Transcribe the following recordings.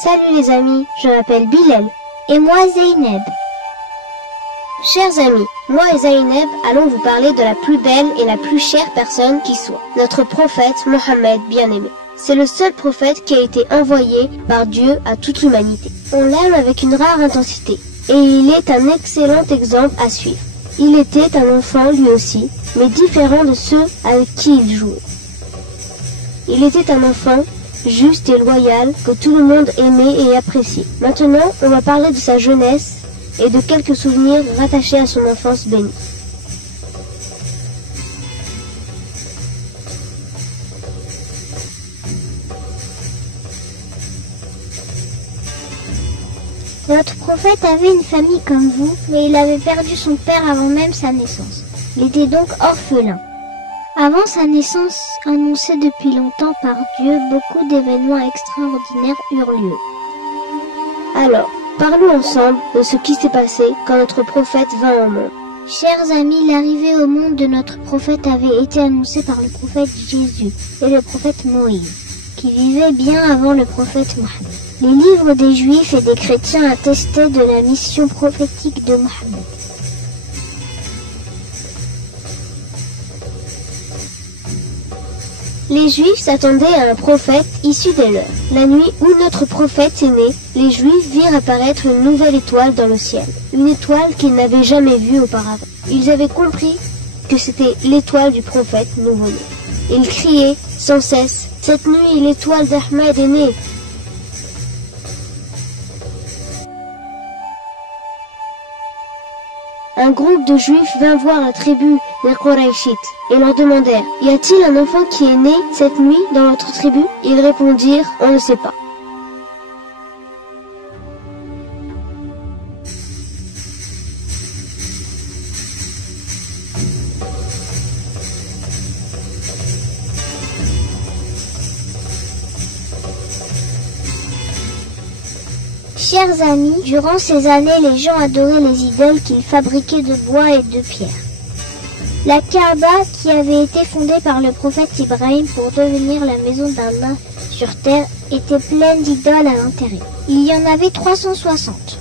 Salut les amis, je m'appelle Bilal. Et moi Zeynep. Chers amis, moi et Zeynep allons vous parler de la plus belle et la plus chère personne qui soit, notre prophète Mohammed bien-aimé. C'est le seul prophète qui a été envoyé par Dieu à toute l'humanité. On l'aime avec une rare intensité et il est un excellent exemple à suivre. Il était un enfant lui aussi, mais différent de ceux avec qui il jouait. Il était un enfant juste et loyal que tout le monde aimait et appréciait. Maintenant, on va parler de sa jeunesse et de quelques souvenirs rattachés à son enfance bénie. Notre prophète avait une famille comme vous, mais il avait perdu son père avant même sa naissance. Il était donc orphelin. Avant sa naissance, annoncée depuis longtemps par Dieu, beaucoup d'événements extraordinaires eurent lieu. Alors, parlons ensemble de ce qui s'est passé quand notre prophète vint au monde. Chers amis, l'arrivée au monde de notre prophète avait été annoncée par le prophète Jésus et le prophète Moïse, qui vivaient bien avant le prophète Mohammed. Les livres des Juifs et des chrétiens attestaient de la mission prophétique de Mohammed. Les Juifs s'attendaient à un prophète issu des leurs. La nuit où notre prophète est né, les Juifs virent apparaître une nouvelle étoile dans le ciel. Une étoile qu'ils n'avaient jamais vue auparavant. Ils avaient compris que c'était l'étoile du prophète nouveau-né. Ils criaient sans cesse « Cette nuit, l'étoile d'Ahmed est née !» Un groupe de Juifs vint voir la tribu des Qurayshites et leur demandèrent « Y a-t-il un enfant qui est né cette nuit dans notre tribu ?» Ils répondirent « On ne sait pas ». Chers amis, durant ces années, les gens adoraient les idoles qu'ils fabriquaient de bois et de pierre. La Kaaba, qui avait été fondée par le prophète Ibrahim pour devenir la maison d'Allah sur terre, était pleine d'idoles à l'intérieur. Il y en avait 360.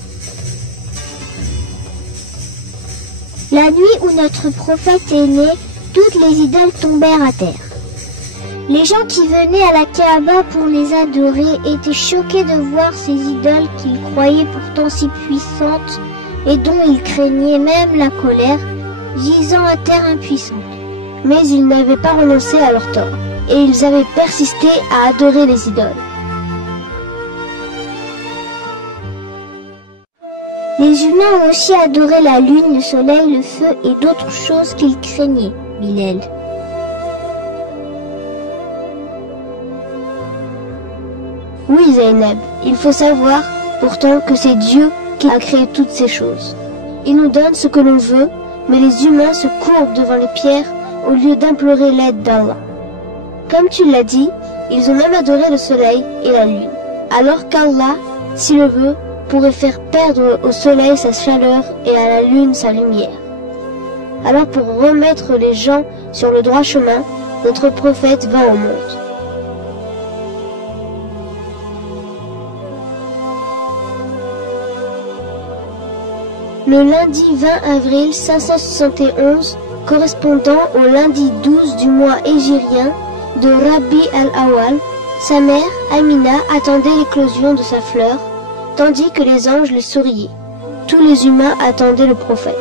La nuit où notre prophète est né, toutes les idoles tombèrent à terre. Les gens qui venaient à la Kaaba pour les adorer étaient choqués de voir ces idoles qu'ils croyaient pourtant si puissantes et dont ils craignaient même la colère, gisant à terre impuissantes. Mais ils n'avaient pas renoncé à leur tort, et ils avaient persisté à adorer les idoles. Les humains ont aussi adoré la lune, le soleil, le feu et d'autres choses qu'ils craignaient, Bilal. Oui, Zeynep, il faut savoir pourtant que c'est Dieu qui a créé toutes ces choses. Il nous donne ce que l'on veut, mais les humains se courbent devant les pierres au lieu d'implorer l'aide d'Allah. Comme tu l'as dit, ils ont même adoré le soleil et la lune, alors qu'Allah, s'il le veut, pourrait faire perdre au soleil sa chaleur et à la lune sa lumière. Alors pour remettre les gens sur le droit chemin, notre prophète vint au monde. Le lundi 20 avril 571, correspondant au lundi 12 du mois hégirien de Rabi al-Awwal, sa mère, Amina, attendait l'éclosion de sa fleur, tandis que les anges lui souriaient. Tous les humains attendaient le prophète.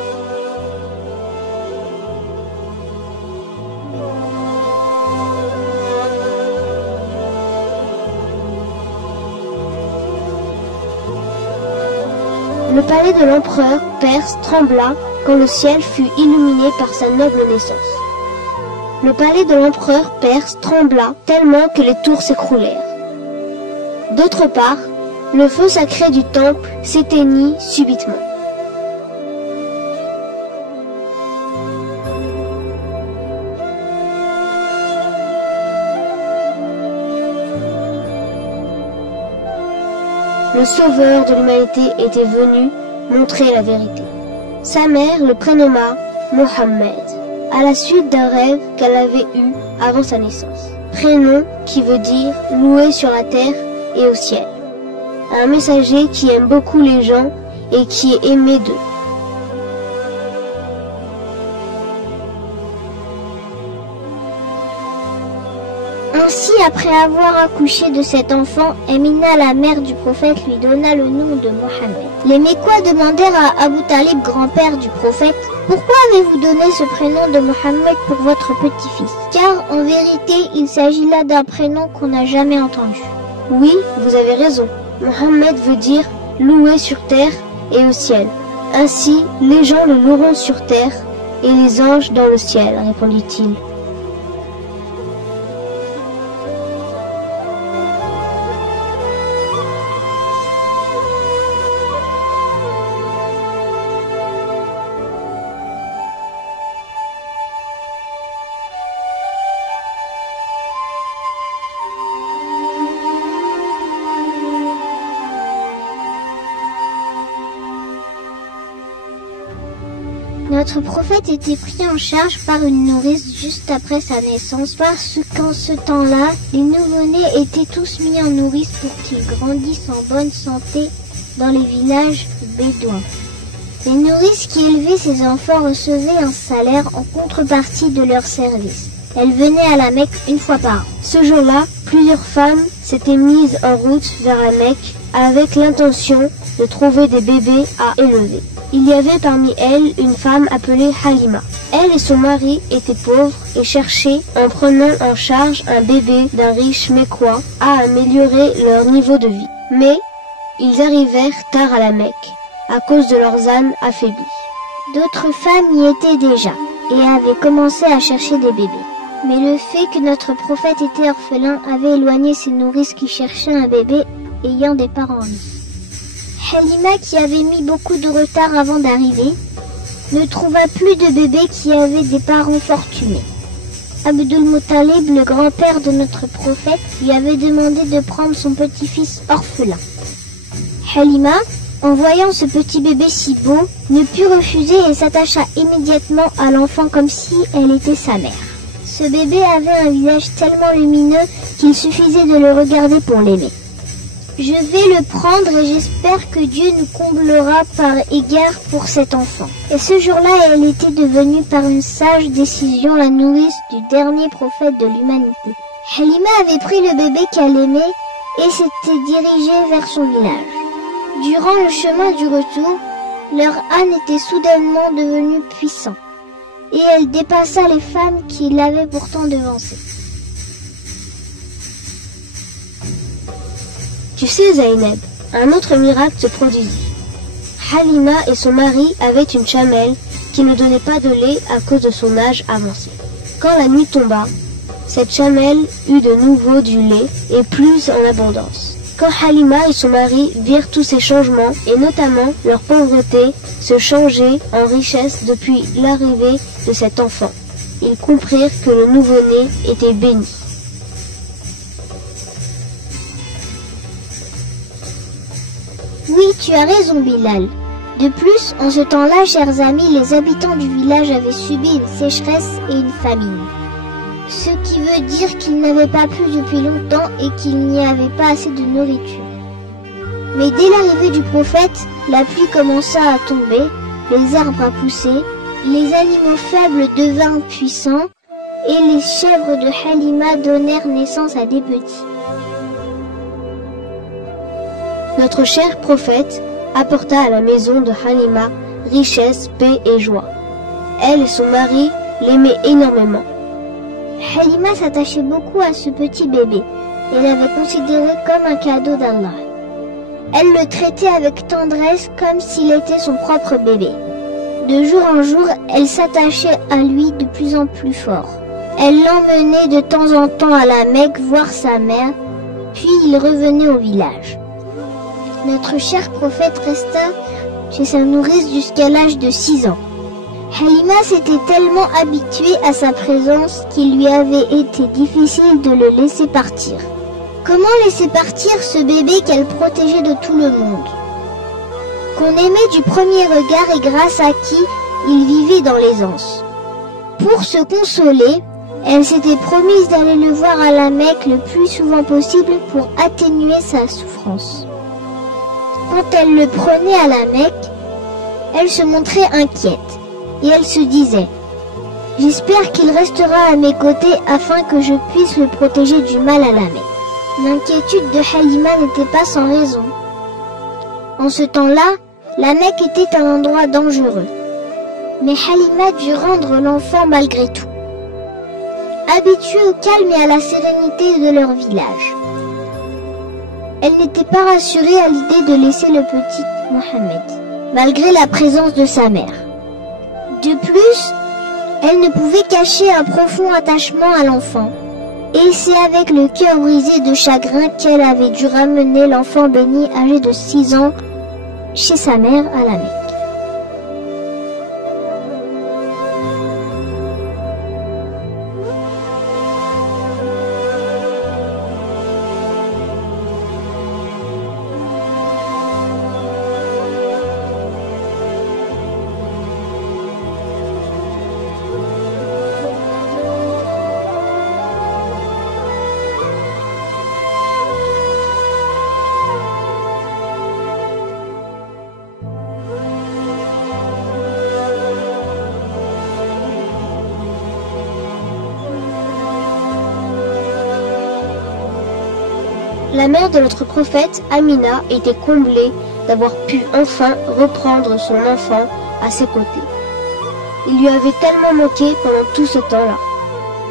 Le palais de l'empereur perse trembla quand le ciel fut illuminé par sa noble naissance. Le palais de l'empereur perse trembla tellement que les tours s'écroulèrent. D'autre part, le feu sacré du temple s'éteignit subitement. Le sauveur de l'humanité était venu montrer la vérité. Sa mère le prénomma Mohammed, à la suite d'un rêve qu'elle avait eu avant sa naissance. Prénom qui veut dire loué sur la terre et au ciel. un messager qui aime beaucoup les gens et qui est aimé d'eux. Ainsi, après avoir accouché de cet enfant, Amina, la mère du prophète, lui donna le nom de Mohammed. Les Mécois demandèrent à Abu Talib, grand-père du prophète, « Pourquoi avez-vous donné ce prénom de Mohammed pour votre petit-fils ?» Car, en vérité, il s'agit là d'un prénom qu'on n'a jamais entendu. Oui, vous avez raison. Mohammed veut dire « loué sur terre et au ciel ». Ainsi, les gens le loueront sur terre et les anges dans le ciel, répondit-il. Notre prophète était pris en charge par une nourrice juste après sa naissance parce qu'en ce temps-là, les nouveau-nés étaient tous mis en nourrice pour qu'ils grandissent en bonne santé dans les villages bédouins. Les nourrices qui élevaient ces enfants recevaient un salaire en contrepartie de leur service. Elles venaient à la Mecque une fois par an. Ce jour-là, plusieurs femmes s'étaient mises en route vers la Mecque avec l'intention de trouver des bébés à élever. Il y avait parmi elles une femme appelée Halima. Elle et son mari étaient pauvres et cherchaient, en prenant en charge un bébé d'un riche Mécois, à améliorer leur niveau de vie. Mais ils arrivèrent tard à la Mecque, à cause de leurs ânes affaiblis. D'autres femmes y étaient déjà et avaient commencé à chercher des bébés. Mais le fait que notre prophète était orphelin avait éloigné ces nourrices qui cherchaient un bébé ayant des parents en vie. Halima, qui avait mis beaucoup de retard avant d'arriver, ne trouva plus de bébés qui avaient des parents fortunés. Abdul Muttalib, le grand-père de notre prophète, lui avait demandé de prendre son petit-fils orphelin. Halima, en voyant ce petit bébé si beau, ne put refuser et s'attacha immédiatement à l'enfant comme si elle était sa mère. Ce bébé avait un visage tellement lumineux qu'il suffisait de le regarder pour l'aimer. Je vais le prendre et j'espère que Dieu nous comblera par égard pour cet enfant. Et ce jour-là, elle était devenue par une sage décision la nourrice du dernier prophète de l'humanité. Halima avait pris le bébé qu'elle aimait et s'était dirigée vers son village. Durant le chemin du retour, leur âne était soudainement devenu puissant et elle dépassa les femmes qui l'avaient pourtant devancée. Tu sais, Zaynab, un autre miracle se produisit. Halima et son mari avaient une chamelle qui ne donnait pas de lait à cause de son âge avancé. Quand la nuit tomba, cette chamelle eut de nouveau du lait et plus en abondance. Quand Halima et son mari virent tous ces changements, et notamment leur pauvreté se changer en richesse depuis l'arrivée de cet enfant, ils comprirent que le nouveau-né était béni. Oui, tu as raison, Bilal. De plus, en ce temps-là, chers amis, les habitants du village avaient subi une sécheresse et une famine. Ce qui veut dire qu'il n'avait pas plu depuis longtemps et qu'il n'y avait pas assez de nourriture. Mais dès l'arrivée du prophète, la pluie commença à tomber, les arbres à pousser, les animaux faibles devinrent puissants et les chèvres de Halima donnèrent naissance à des petits. Notre cher prophète apporta à la maison de Halima richesse, paix et joie. Elle et son mari l'aimaient énormément. Halima s'attachait beaucoup à ce petit bébé et l'avait considéré comme un cadeau d'Allah. Elle le traitait avec tendresse comme s'il était son propre bébé. De jour en jour, elle s'attachait à lui de plus en plus fort. Elle l'emmenait de temps en temps à la Mecque voir sa mère, puis il revenait au village. Notre cher prophète resta chez sa nourrice jusqu'à l'âge de 6 ans. Halima s'était tellement habituée à sa présence qu'il lui avait été difficile de le laisser partir. Comment laisser partir ce bébé qu'elle protégeait de tout le monde, qu'on aimait du premier regard et grâce à qui il vivait dans l'aisance? Pour se consoler, elle s'était promise d'aller le voir à la Mecque le plus souvent possible pour atténuer sa souffrance. Quand elle le prenait à la Mecque, elle se montrait inquiète et elle se disait « J'espère qu'il restera à mes côtés afin que je puisse le protéger du mal à la Mecque. » L'inquiétude de Halima n'était pas sans raison. En ce temps-là, la Mecque était un endroit dangereux. Mais Halima dut rendre l'enfant malgré tout. Habituée au calme et à la sérénité de leur village, elle n'était pas rassurée à l'idée de laisser le petit Mohammed, malgré la présence de sa mère. De plus, elle ne pouvait cacher un profond attachement à l'enfant. Et c'est avec le cœur brisé de chagrin qu'elle avait dû ramener l'enfant béni âgé de 6 ans chez sa mère à la Mecque. La mère de notre prophète, Amina, était comblée d'avoir pu enfin reprendre son enfant à ses côtés. Il lui avait tellement manqué pendant tout ce temps-là.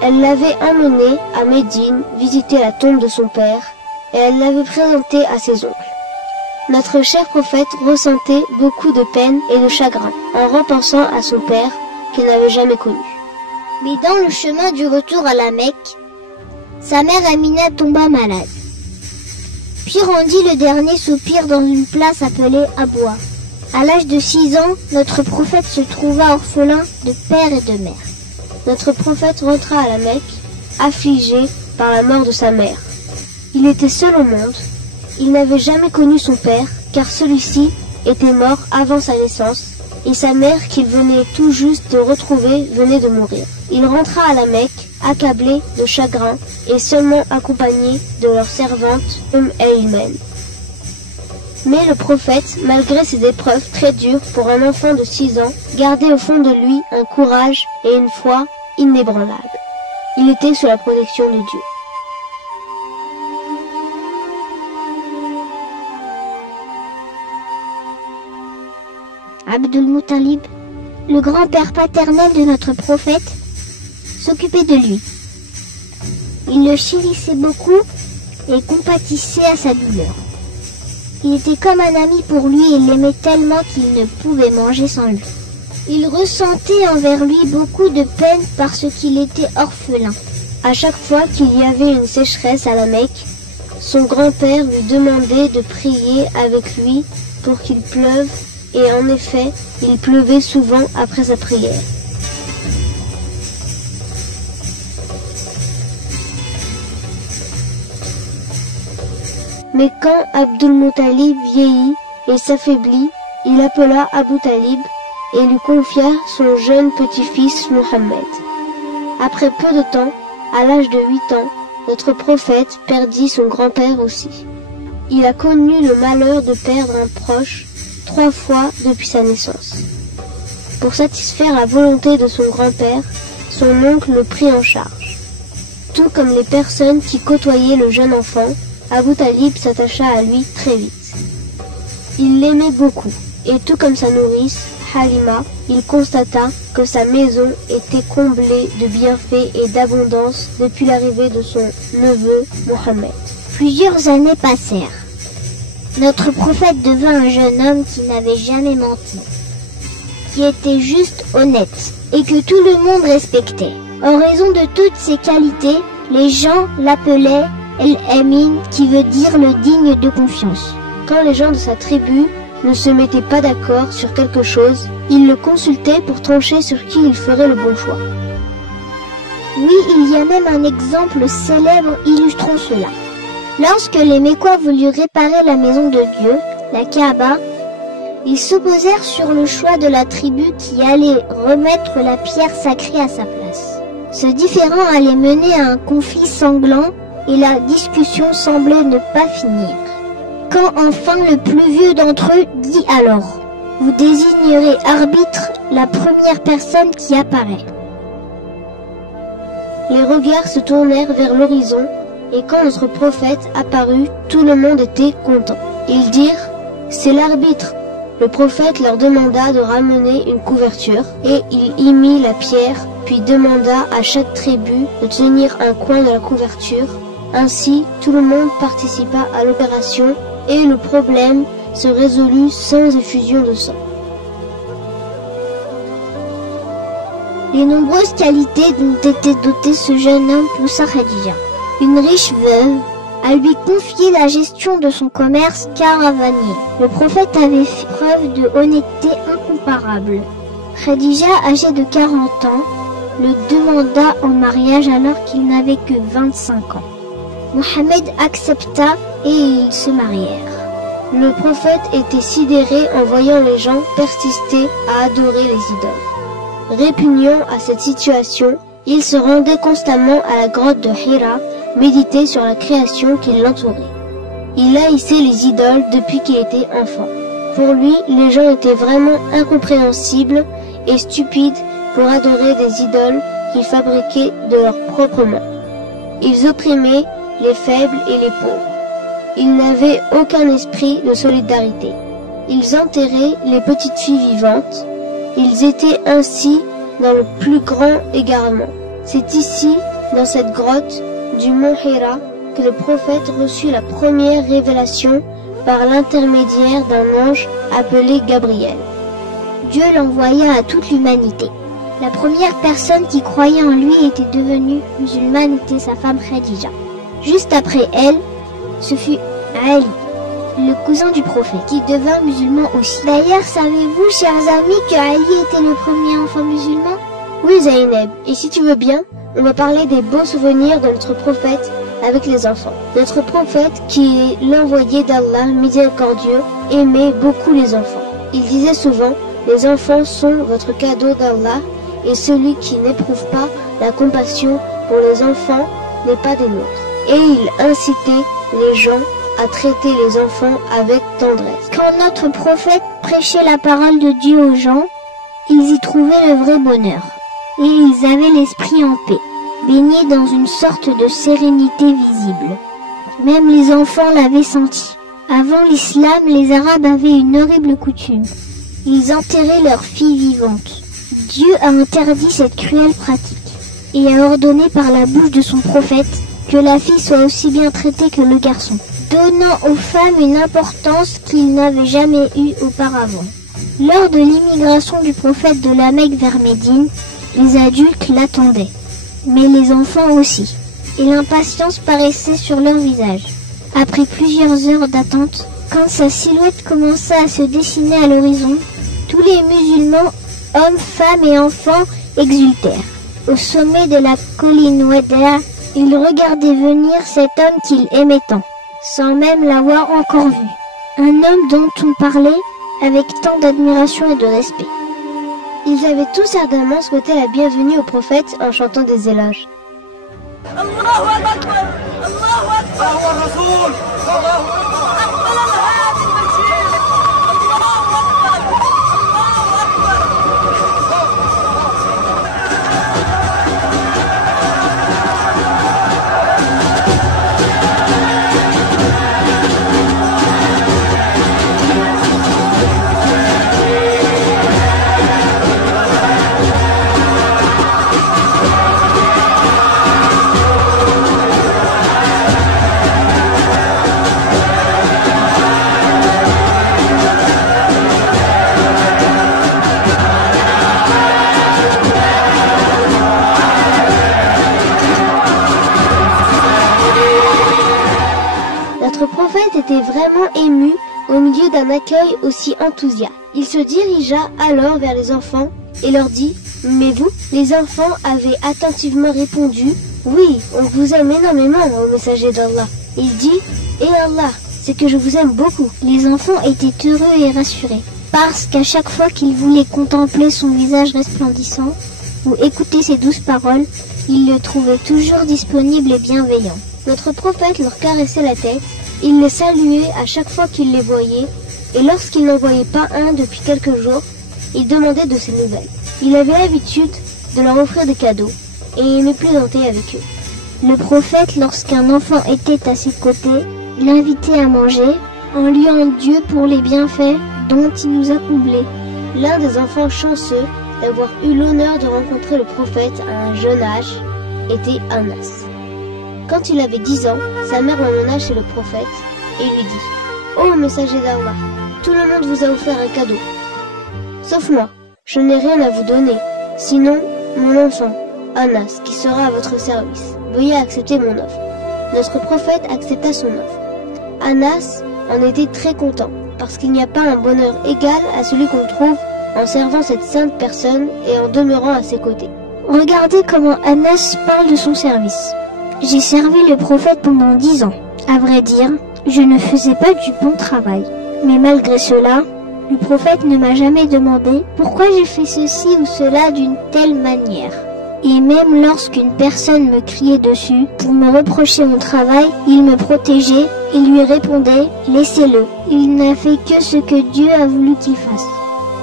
Elle l'avait emmené à Médine visiter la tombe de son père et elle l'avait présenté à ses oncles. Notre cher prophète ressentait beaucoup de peine et de chagrin en repensant à son père qu'il n'avait jamais connu. Mais dans le chemin du retour à la Mecque, sa mère Amina tomba malade. Puis rendit le dernier soupir dans une place appelée Abwa. À l'âge de 6 ans, notre prophète se trouva orphelin de père et de mère. Notre prophète rentra à la Mecque, affligé par la mort de sa mère. Il était seul au monde. Il n'avait jamais connu son père, car celui-ci était mort avant sa naissance, et sa mère, qu'il venait tout juste de retrouver, venait de mourir. Il rentra à la Mecque, accablé de chagrin, et seulement accompagné de leur servante, Ayman. Mais le prophète, malgré ces épreuves très dures pour un enfant de 6 ans, gardait au fond de lui un courage et une foi inébranlables. Il était sous la protection de Dieu. Abdul Muttalib, le grand-père paternel de notre prophète, s'occupait de lui. Il le chérissait beaucoup et compatissait à sa douleur. Il était comme un ami pour lui et l'aimait tellement qu'il ne pouvait manger sans lui. Il ressentait envers lui beaucoup de peine parce qu'il était orphelin. À chaque fois qu'il y avait une sécheresse à la Mecque, son grand-père lui demandait de prier avec lui pour qu'il pleuve, et en effet, il pleuvait souvent après sa prière. Mais quand Abdul Muttalib vieillit et s'affaiblit, il appela Abu Talib et lui confia son jeune petit-fils Mohammed. Après peu de temps, à l'âge de 8 ans, notre prophète perdit son grand-père aussi. Il a connu le malheur de perdre un proche 3 fois depuis sa naissance. Pour satisfaire la volonté de son grand-père, son oncle le prit en charge. Tout comme les personnes qui côtoyaient le jeune enfant, Abu Talib s'attacha à lui très vite. Il l'aimait beaucoup, et tout comme sa nourrice, Halima, il constata que sa maison était comblée de bienfaits et d'abondance depuis l'arrivée de son neveu Mohammed. Plusieurs années passèrent. Notre prophète devint un jeune homme qui n'avait jamais menti, qui était juste honnête et que tout le monde respectait. En raison de toutes ses qualités, les gens l'appelaient El-Amin, qui veut dire le digne de confiance. Quand les gens de sa tribu ne se mettaient pas d'accord sur quelque chose, il le consultait pour trancher sur qui il ferait le bon choix. Oui, il y a même un exemple célèbre illustrant cela. Lorsque les Mécois voulurent réparer la maison de Dieu, la Kaaba, ils s'opposèrent sur le choix de la tribu qui allait remettre la pierre sacrée à sa place. Ce différend allait mener à un conflit sanglant et la discussion semblait ne pas finir. Quand enfin le plus vieux d'entre eux dit alors: vous désignerez arbitre la première personne qui apparaît. Les regards se tournèrent vers l'horizon, et quand notre prophète apparut, tout le monde était content. Ils dirent: c'est l'arbitre. Le prophète leur demanda de ramener une couverture, et il y mit la pierre, puis demanda à chaque tribu de tenir un coin de la couverture. Ainsi, tout le monde participa à l'opération, et le problème se résolut sans effusion de sang. Les nombreuses qualités dont était doté ce jeune homme poussa Khadija, une riche veuve, à lui confier la gestion de son commerce caravanier. Le prophète avait fait preuve de honnêteté incomparable. Khadija, âgée de 40 ans, le demanda en mariage alors qu'il n'avait que 25 ans. Mohammed accepta et ils se marièrent. Le prophète était sidéré en voyant les gens persister à adorer les idoles. Répugnant à cette situation, il se rendait constamment à la grotte de Hira, méditer sur la création qui l'entourait. Il haïssait les idoles depuis qu'il était enfant. Pour lui, les gens étaient vraiment incompréhensibles et stupides pour adorer des idoles qu'ils fabriquaient de leurs propres mains. Ils opprimaient les faibles et les pauvres. Ils n'avaient aucun esprit de solidarité. Ils enterraient les petites filles vivantes. Ils étaient ainsi dans le plus grand égarement. C'est ici, dans cette grotte du mont Hira, que le prophète reçut la première révélation par l'intermédiaire d'un ange appelé Gabriel. Dieu l'envoya à toute l'humanité. La première personne qui croyait en lui était devenue musulmane était sa femme Khadija. Juste après elle, ce fut Ali, le cousin du prophète, qui devint musulman aussi. D'ailleurs, savez-vous, chers amis, que Ali était le premier enfant musulman? Oui, Zainab, et si tu veux bien, on va parler des beaux souvenirs de notre prophète avec les enfants. Notre prophète, qui est l'envoyé d'Allah miséricordieux, aimait beaucoup les enfants. Il disait souvent: les enfants sont votre cadeau d'Allah, et celui qui n'éprouve pas la compassion pour les enfants n'est pas des nôtres. Et il incitait les gens à traiter les enfants avec tendresse. Quand notre prophète prêchait la parole de Dieu aux gens, ils y trouvaient le vrai bonheur. Et ils avaient l'esprit en paix, baignés dans une sorte de sérénité visible. Même les enfants l'avaient senti. Avant l'islam, les Arabes avaient une horrible coutume. Ils enterraient leurs filles vivantes. Dieu a interdit cette cruelle pratique et a ordonné par la bouche de son prophète que la fille soit aussi bien traitée que le garçon, donnant aux femmes une importance qu'ils n'avaient jamais eue auparavant. Lors de l'immigration du prophète de la Mecque vers Médine, les adultes l'attendaient, mais les enfants aussi, et l'impatience paraissait sur leur visage. Après plusieurs heures d'attente, quand sa silhouette commença à se dessiner à l'horizon, tous les musulmans, hommes, femmes et enfants, exultèrent. Au sommet de la colline Wada, ils regardaient venir cet homme qu'ils aimaient tant, sans même l'avoir encore vu. Un homme dont on parlait avec tant d'admiration et de respect. Ils avaient tous ardemment souhaité la bienvenue au prophète en chantant des éloges. Allahu Akbar, Allahu Akbar. Notre prophète était vraiment ému au milieu d'un accueil aussi enthousiaste. Il se dirigea alors vers les enfants et leur dit: mais vous, les enfants, avaient attentivement répondu: oui, on vous aime énormément, ô messager d'Allah. Il dit: et Allah, c'est que je vous aime beaucoup. Les enfants étaient heureux et rassurés, parce qu'à chaque fois qu'ils voulaient contempler son visage resplendissant ou écouter ses douces paroles, ils le trouvaient toujours disponible et bienveillant. Notre prophète leur caressait la tête Il les saluait à chaque fois qu'il les voyait, et lorsqu'il n'en voyait pas un depuis quelques jours, il demandait de ses nouvelles. Il avait l'habitude de leur offrir des cadeaux, et il aimait plaisanter avec eux. Le prophète, lorsqu'un enfant était à ses côtés, l'invitait à manger, en louant Dieu pour les bienfaits dont il nous a comblés. L'un des enfants chanceux d'avoir eu l'honneur de rencontrer le prophète à un jeune âge était Anas. Quand il avait 10 ans, sa mère l'emmena chez le prophète et lui dit « Ô messager d'Allah, tout le monde vous a offert un cadeau. Sauf moi, je n'ai rien à vous donner, sinon mon enfant, Anas, qui sera à votre service. Veuillez accepter mon offre. » Notre prophète accepta son offre. Anas en était très content, parce qu'il n'y a pas un bonheur égal à celui qu'on trouve en servant cette sainte personne et en demeurant à ses côtés. Regardez comment Anas parle de son service. J'ai servi le prophète pendant 10 ans. À vrai dire, je ne faisais pas du bon travail. Mais malgré cela, le prophète ne m'a jamais demandé pourquoi j'ai fait ceci ou cela d'une telle manière. Et même lorsqu'une personne me criait dessus pour me reprocher mon travail, il me protégeait et lui répondait « Laissez-le, il n'a fait que ce que Dieu a voulu qu'il fasse ».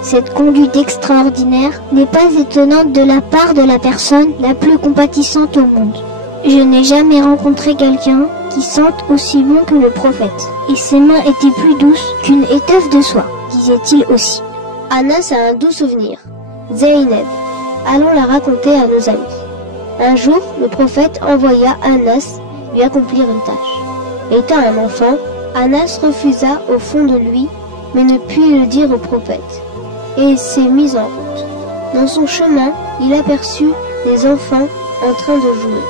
Cette conduite extraordinaire n'est pas étonnante de la part de la personne la plus compatissante au monde. Je n'ai jamais rencontré quelqu'un qui sente aussi bon que le prophète. Et ses mains étaient plus douces qu'une étoffe de soie, disait-il aussi. Anas a un doux souvenir. Zaynab. Allons la raconter à nos amis. Un jour, le prophète envoya Anas lui accomplir une tâche. Étant un enfant, Anas refusa au fond de lui, mais ne put le dire au prophète, et s'est mis en route. Dans son chemin, il aperçut des enfants en train de jouer.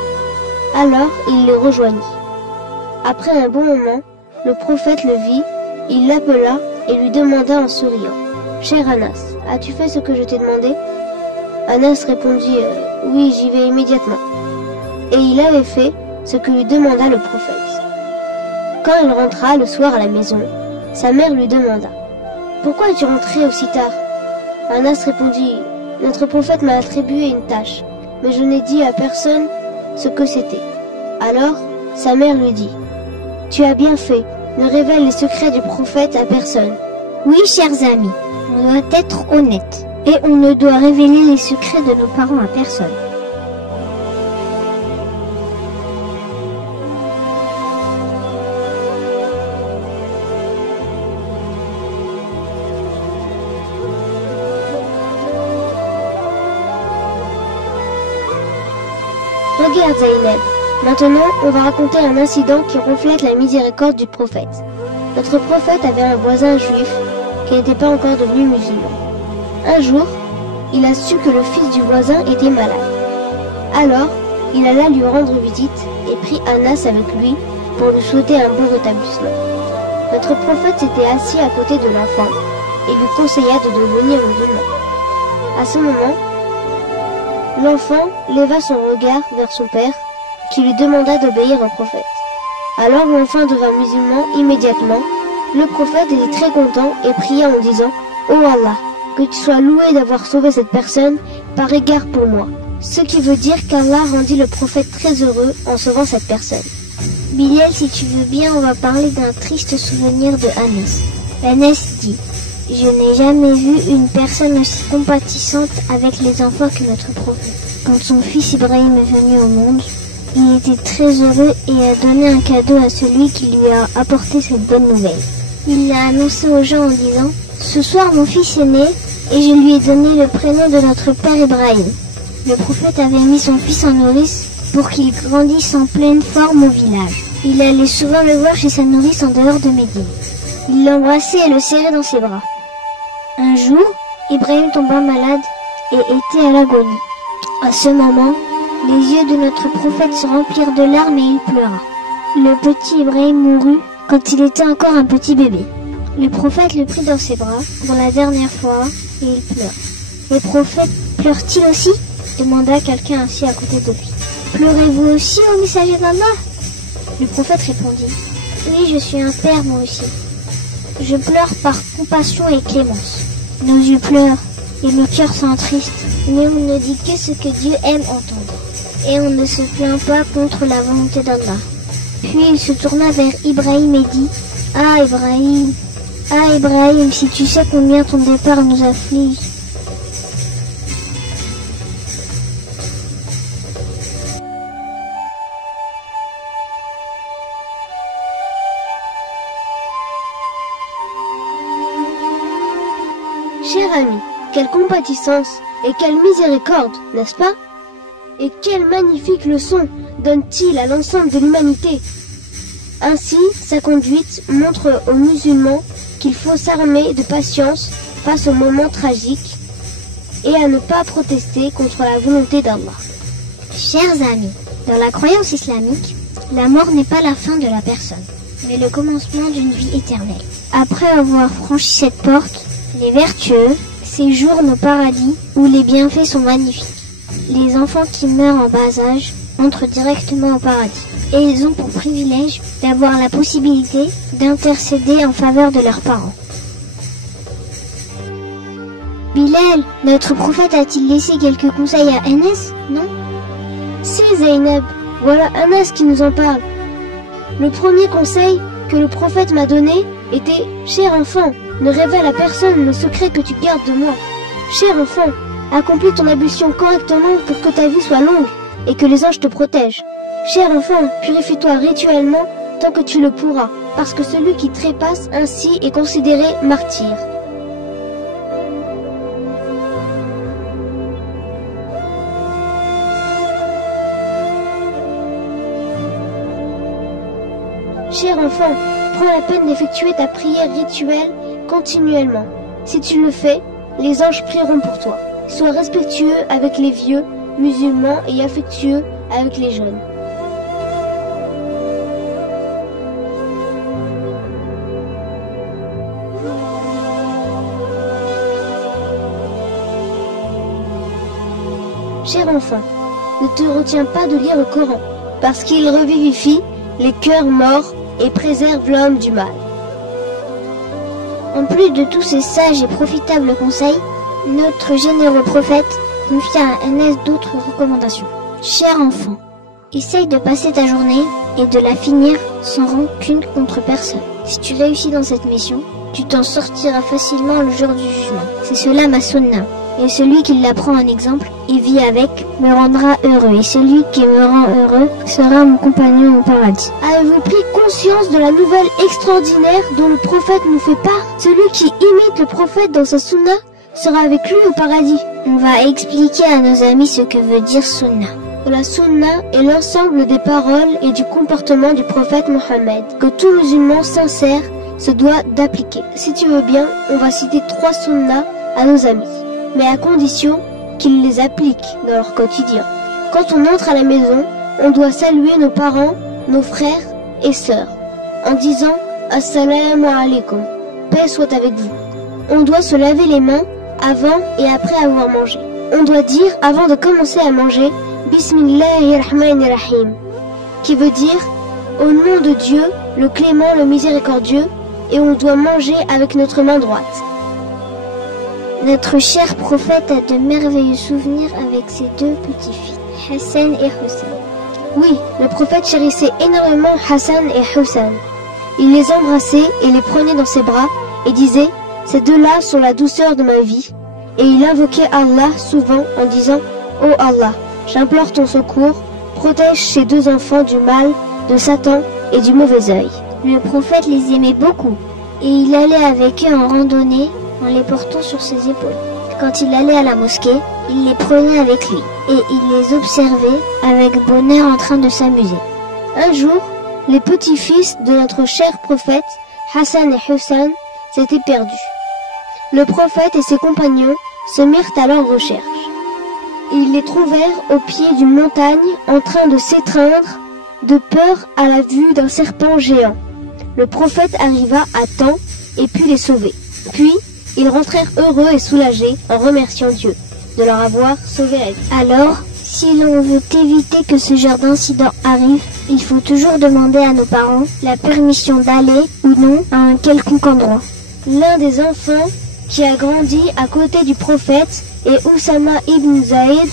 Alors, il les rejoignit. Après un bon moment, le prophète le vit, il l'appela et lui demanda en souriant « Cher Anas, as-tu fait ce que je t'ai demandé ?» Anas répondit « Oui, j'y vais immédiatement. » Et il avait fait ce que lui demanda le prophète. Quand il rentra le soir à la maison, sa mère lui demanda « Pourquoi es-tu rentré aussi tard ?» Anas répondit « Notre prophète m'a attribué une tâche, mais je n'ai dit à personne ce que c'était. » Alors, sa mère lui dit « Tu as bien fait, ne révèle les secrets du prophète à personne. » Oui, chers amis, on doit être honnête. Et on ne doit révéler les secrets de nos parents à personne. Regarde Zaynab, maintenant on va raconter un incident qui reflète la miséricorde du prophète. Notre prophète avait un voisin juif qui n'était pas encore devenu musulman. Un jour, il a su que le fils du voisin était malade. Alors, il alla lui rendre visite et prit Anas avec lui pour lui souhaiter un bon rétablissement. Notre prophète s'était assis à côté de l'enfant et lui conseilla de devenir musulman. À ce moment, l'enfant leva son regard vers son père qui lui demanda d'obéir au prophète. Alors l'enfant devint musulman immédiatement. Le prophète était très content et pria en disant « Oh Allah, que tu sois loué d'avoir sauvé cette personne par égard pour moi. » Ce qui veut dire qu'Allah rendit le prophète très heureux en sauvant cette personne. Bilal, si tu veux bien, on va parler d'un triste souvenir de Anas. Anas dit « Je n'ai jamais vu une personne aussi compatissante avec les enfants que notre prophète. Quand son fils Ibrahim est venu au monde, il était très heureux et a donné un cadeau à celui qui lui a apporté cette bonne nouvelle. Il l'a annoncé aux gens en disant « Ce soir mon fils est né et je lui ai donné le prénom de notre père Ibrahim. » Le prophète avait mis son fils en nourrice pour qu'il grandisse en pleine forme au village. Il allait souvent le voir chez sa nourrice en dehors de Médine. Il l'embrassait et le serrait dans ses bras. Un jour, Ibrahim tomba malade et était à l'agonie. À ce moment, les yeux de notre prophète se remplirent de larmes et il pleura. Le petit Ibrahim mourut quand il était encore un petit bébé. Le prophète le prit dans ses bras pour la dernière fois et il pleura. Le prophète pleure-t-il aussi ? Demanda quelqu'un assis à côté de lui. Pleurez-vous aussi, ô messager d'Allah ? Le prophète répondit. Oui, je suis un père moi aussi. Je pleure par compassion et clémence. Nos yeux pleurent et nos cœurs sont tristes, mais on ne dit que ce que Dieu aime entendre. Et on ne se plaint pas contre la volonté d'Allah. Puis il se tourna vers Ibrahim et dit « Ah Ibrahim, si tu sais combien ton départ nous afflige. » Cher ami, quelle compatissance et quelle miséricorde, n'est-ce pas? Et quelle magnifique leçon donne-t-il à l'ensemble de l'humanité? Ainsi, sa conduite montre aux musulmans qu'il faut s'armer de patience face aux moments tragiques et à ne pas protester contre la volonté d'Allah. Chers amis, dans la croyance islamique, la mort n'est pas la fin de la personne, mais le commencement d'une vie éternelle. Après avoir franchi cette porte, les vertueux séjournent au paradis où les bienfaits sont magnifiques. Les enfants qui meurent en bas âge entrent directement au paradis et ils ont pour privilège d'avoir la possibilité d'intercéder en faveur de leurs parents. Bilal, notre prophète a-t-il laissé quelques conseils à Anas? Non? Si Zainab, voilà Anas qui nous en parle. Le premier conseil que le prophète m'a donné était « Cher enfant, ne révèle à personne le secret que tu gardes de moi. Cher enfant, accomplis ton ablution correctement pour que ta vie soit longue et que les anges te protègent. Cher enfant, purifie-toi rituellement tant que tu le pourras, parce que celui qui trépasse ainsi est considéré martyr. » Cher enfant, prends la peine d'effectuer ta prière rituelle continuellement. Si tu le fais, les anges prieront pour toi. Sois respectueux avec les vieux, musulmans et affectueux avec les jeunes. Cher enfant, ne te retiens pas de lire le Coran, parce qu'il revivifie les cœurs morts et préserve l'homme du mal. En plus de tous ces sages et profitables conseils, notre généreux prophète confie à Anas d'autres recommandations. Cher enfant, essaye de passer ta journée et de la finir sans rancune contre personne. Si tu réussis dans cette mission, tu t'en sortiras facilement le jour du jugement. C'est cela ma sunna. Et celui qui la prend en exemple et vit avec me rendra heureux. Et celui qui me rend heureux sera mon compagnon au paradis. Avez-vous pris conscience de la nouvelle extraordinaire dont le prophète nous fait part? Celui qui imite le prophète dans sa sunna sera avec lui au paradis. On va expliquer à nos amis ce que veut dire sunna. La sunna est l'ensemble des paroles et du comportement du prophète Mohammed que tout musulman sincère se doit d'appliquer. Si tu veux bien, on va citer 3 sunnas à nos amis, mais à condition qu'ils les appliquent dans leur quotidien. Quand on entre à la maison, on doit saluer nos parents, nos frères et sœurs, en disant « Assalamu alaikum », paix soit avec vous. On doit se laver les mains avant et après avoir mangé. On doit dire avant de commencer à manger « Bismillahirrahmanirrahim », qui veut dire « Au nom de Dieu, le clément, le miséricordieux », et on doit manger avec notre main droite. Notre cher prophète a de merveilleux souvenirs avec ses 2 petits-fils, Hassan et Hussein. Oui, le prophète chérissait énormément Hassan et Hussein. Il les embrassait et les prenait dans ses bras et disait « Ces 2-là sont la douceur de ma vie ». Et il invoquait Allah souvent en disant « Oh Allah, j'implore ton secours, protège ces 2 enfants du mal, de Satan et du mauvais œil. » Le prophète les aimait beaucoup et il allait avec eux en randonnée en les portant sur ses épaules. Quand il allait à la mosquée, il les prenait avec lui et il les observait avec bonheur en train de s'amuser. Un jour, les petits-fils de notre cher prophète, Hassan et Hussein, s'étaient perdus. Le prophète et ses compagnons se mirent à leur recherche. Ils les trouvèrent au pied d'une montagne en train de s'étreindre de peur à la vue d'un serpent géant. Le prophète arriva à temps et put les sauver. Puis, ils rentrèrent heureux et soulagés en remerciant Dieu de leur avoir sauvé la vie. Alors, si l'on veut éviter que ce genre d'incident arrive, il faut toujours demander à nos parents la permission d'aller ou non à un quelconque endroit. L'un des enfants qui a grandi à côté du prophète est Oussama ibn Zaïd.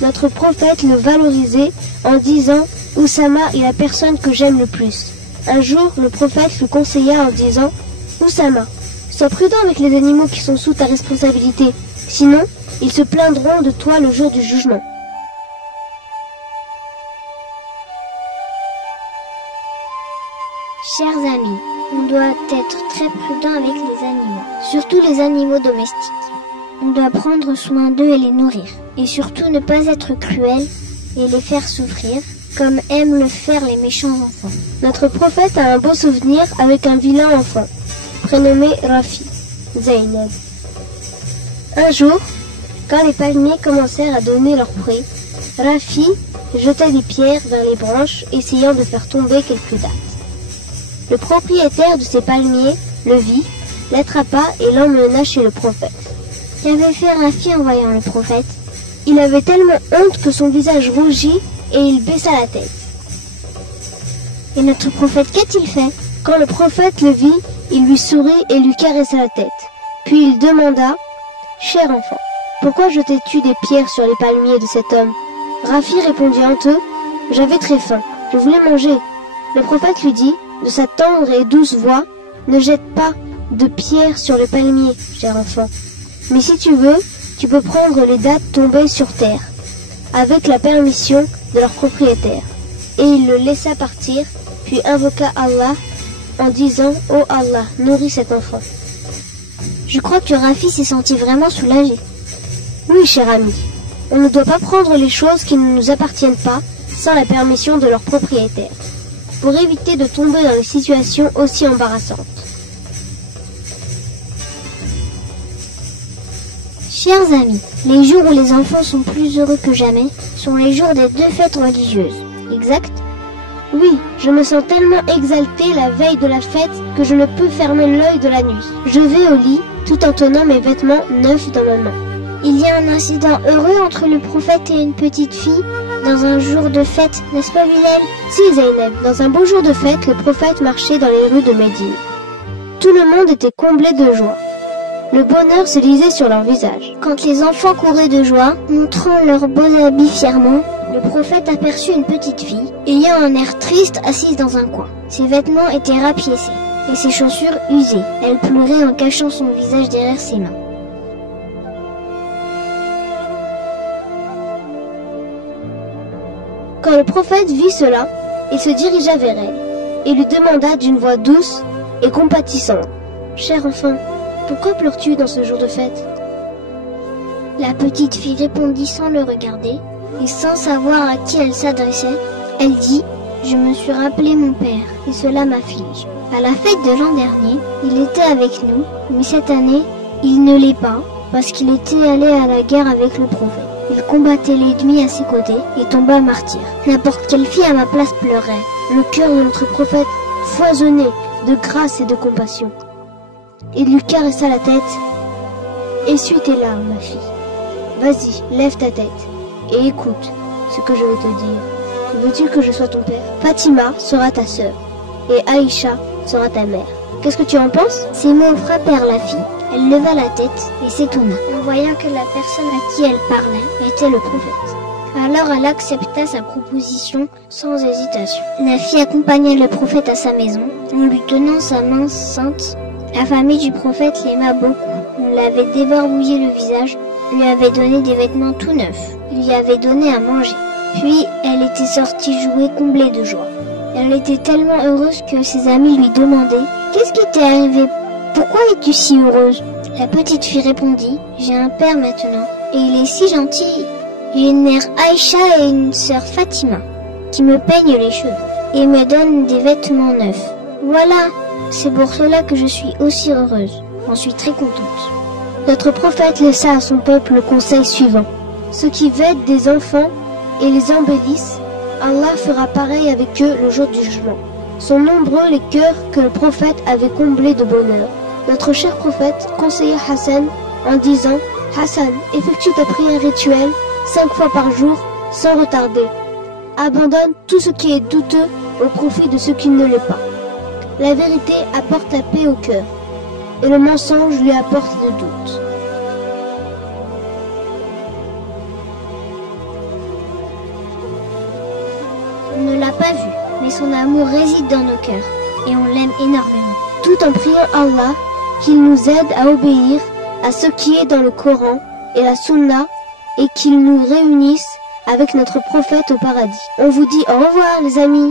Notre prophète le valorisait en disant « Oussama est la personne que j'aime le plus. Un jour, le prophète lui conseilla en disant « Oussama, sois prudent avec les animaux qui sont sous ta responsabilité, sinon ils se plaindront de toi le jour du jugement. » Chers amis, on doit être très prudent avec les animaux, surtout les animaux domestiques. On doit prendre soin d'eux et les nourrir, et surtout ne pas être cruel et les faire souffrir, comme aiment le faire les méchants enfants. Notre prophète a un beau souvenir avec un vilain enfant, prénommé Rafi, Zaynab. Un jour, quand les palmiers commencèrent à donner leurs fruits, Rafi jetait des pierres vers les branches, essayant de faire tomber quelques dattes. Le propriétaire de ces palmiers le vit, l'attrapa et l'emmena chez le prophète. Qu'avait fait Rafi en voyant le prophète? Il avait tellement honte que son visage rougit et il baissa la tête. Et notre prophète, qu'a-t-il fait? Quand le prophète le vit, il lui sourit et lui caressa la tête. Puis il demanda « Cher enfant, pourquoi jetais-tu des pierres sur les palmiers de cet homme ?» Rafi répondit honteux « J'avais très faim, je voulais manger. » Le prophète lui dit de sa tendre et douce voix « Ne jette pas de pierres sur les palmiers, cher enfant. Mais si tu veux, tu peux prendre les dattes tombées sur terre, avec la permission de leur propriétaire. » Et il le laissa partir, puis invoqua Allah en disant « Oh Allah, nourris cet enfant. » Je crois que Rafi s'est senti vraiment soulagé. Oui, cher ami, on ne doit pas prendre les choses qui ne nous appartiennent pas sans la permission de leur propriétaire, pour éviter de tomber dans des situations aussi embarrassantes. Chers amis, les jours où les enfants sont plus heureux que jamais sont les jours des 2 fêtes religieuses. Exact? Oui, je me sens tellement exaltée la veille de la fête que je ne peux fermer l'œil de la nuit. Je vais au lit tout en tenant mes vêtements neufs dans ma main. Il y a un incident heureux entre le prophète et une petite fille dans un jour de fête, n'est-ce pas Bilal? Si Zaynab, dans un beau jour de fête, le prophète marchait dans les rues de Médine. Tout le monde était comblé de joie. Le bonheur se lisait sur leur visage. Quand les enfants couraient de joie, montrant leurs beaux habits fièrement, le prophète aperçut une petite fille, ayant un air triste assise dans un coin. Ses vêtements étaient rapiécés, et ses chaussures usées. Elle pleurait en cachant son visage derrière ses mains. Quand le prophète vit cela, il se dirigea vers elle, et lui demanda d'une voix douce et compatissante. « Cher enfant, pourquoi pleures-tu dans ce jour de fête ?» La petite fille répondit sans le regarder, et sans savoir à qui elle s'adressait. Elle dit « Je me suis rappelé mon père, et cela m'afflige. À la fête de l'an dernier, il était avec nous, mais cette année, il ne l'est pas, parce qu'il était allé à la guerre avec le prophète. Il combattait l'ennemi à ses côtés et tomba martyr. N'importe quelle fille à ma place pleurerait. » Le cœur de notre prophète foisonnait de grâce et de compassion. Il lui caressa la tête. « Essuie tes larmes, ma fille. Vas-y, lève ta tête et écoute ce que je vais te dire. Veux-tu que je sois ton père? Fatima sera ta sœur et Aïcha sera ta mère. Qu'est-ce que tu en penses ?» Ces mots frappèrent la fille. Elle leva la tête et s'étonna, en voyant que la personne à qui elle parlait était le prophète. Alors elle accepta sa proposition sans hésitation. La fille accompagna le prophète à sa maison, en lui tenant sa main sainte. La famille du prophète l'aima beaucoup. On l'avait débarbouillé le visage, lui avait donné des vêtements tout neufs, lui avait donné à manger. Puis elle était sortie jouer comblée de joie. Elle était tellement heureuse que ses amis lui demandaient « Qu'est-ce qui t'est arrivé ? Pourquoi es-tu si heureuse ?» La petite fille répondit « J'ai un père maintenant, et il est si gentil. J'ai une mère Aïcha et une sœur Fatima, qui me peignent les cheveux, et me donnent des vêtements neufs. Voilà, c'est pour cela que je suis aussi heureuse. J'en suis très contente. » Notre prophète laissa à son peuple le conseil suivant. Ceux qui vêtent des enfants et les embellissent, Allah fera pareil avec eux le jour du jugement. Sont nombreux les cœurs que le prophète avait comblés de bonheur. Notre cher prophète conseilla Hassan en disant « Hassan, effectue ta prière rituelle 5 fois par jour sans retarder. Abandonne tout ce qui est douteux au profit de ce qui ne l'est pas. La vérité apporte la paix au cœur et le mensonge lui apporte le doute. » On ne l'a pas vu, mais son amour réside dans nos cœurs et on l'aime énormément. Tout en priant Allah qu'il nous aide à obéir à ce qui est dans le Coran et la Sunna et qu'il nous réunisse avec notre prophète au paradis. On vous dit au revoir les amis.